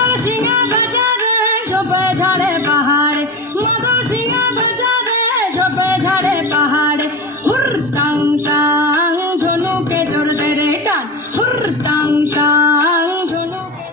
মাদল সিংহা বাজারে ঝোপে ঝাড়ে পাহাড়ে মাদল সিংহা বাজারে ঝোপে ঝাড়ে পাহাড়ে হুর টাং টাং ঝনুকে জোর দে রে টান হুর টাং টাং ঝনুকে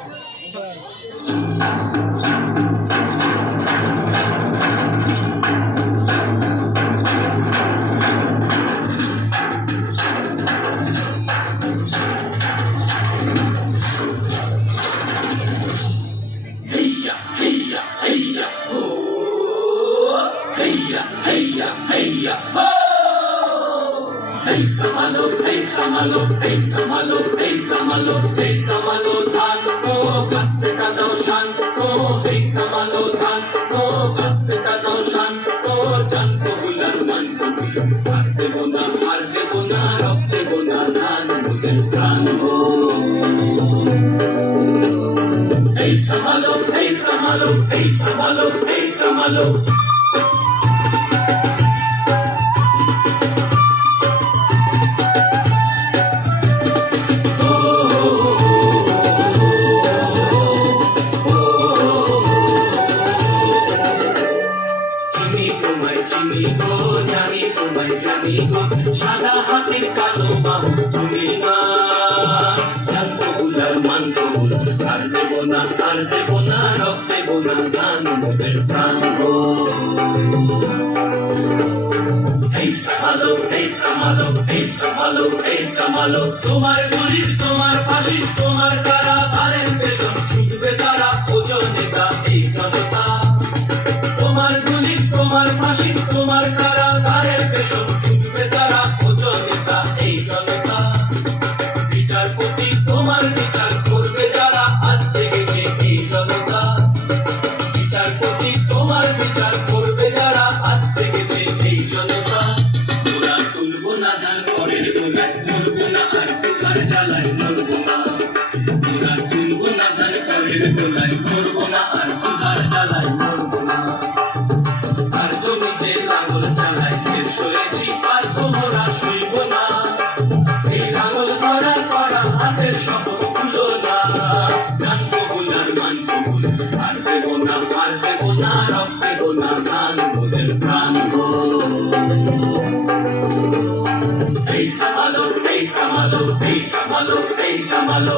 Hey samalo, hey samalo, hey samalo, hey samalo, hey samalo, dhan ko kaste ka dao shan ko, hey samalo, dhan ko kaste ka dao shan ko, jan ko bular man ko har debo na, rab debo na, dhan mujhe dhan ho. Hey samalo, hey samalo, hey samalo, hey samalo. সাদা হাতের কালো বাম তুমি না জানতো বুলার মানতো বুল আর দেব না রব দেব না জান মোদের প্রাণ গো এই সামালো এই সামালো এই সামালো এই সামালো তোমার পুলিশ তোমার ফাঁসি তোমার কারা ধারের পেছন ছুটবে তারা ওজনে তা এই জনতা তোমার পুলিশ তোমার ফাঁসি তোমার কারা ধারের পেছন ছুটবে তারা ওজনে তা এই জনতা বিচারপতি তোমার বিচার করবে যারা আজ জেগেছে এই জনতা বিচারপতি তোমার বিচার করবে যারা আজ জেগেছে এই জনতা ওরা তুলবো না ধান করের গোলায় চলবো না আর চোখার জ্বালায় চলবো না ওরা তুলবো না ধান করের গোলায় চলবো না আর চোখার জ্বালায় চলবো না আর জমি যে লাঙল চালায় শেষ হয়েছি আর তোমরা শুইব না এই লাঙল করা হাতের শপথ ভুলো না জানবো বুলার মানবো বুল আর দেবো না রব দেবো না ধান মোদের প্রাণ গো এই সামালো এই সামালো এই সামালো এই সামালো